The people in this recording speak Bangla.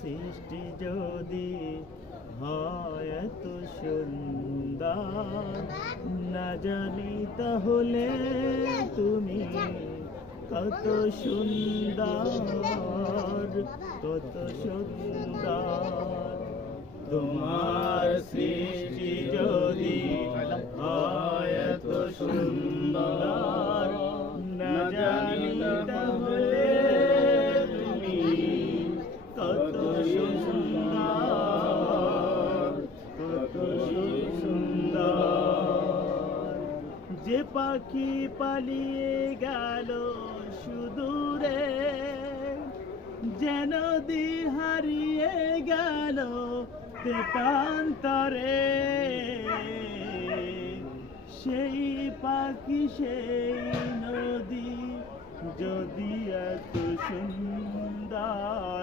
সৃষ্টি যদি হয় এত সুন্দর, না জানি তাহলে তুমি কত সুন্দর, কত সুন্দর। তোমার সৃষ্টি যদি হয় এত সুন্দর, না জানি তাহলে তুমি কত সুন্দর, কত সুন্দর। যে পাখি পালিয়ে গেল সুদূরে, যে নদী হারিয়ে গেল তেপান্তরে, সেই পাখি সেই নদী যদি এত সুন্দর,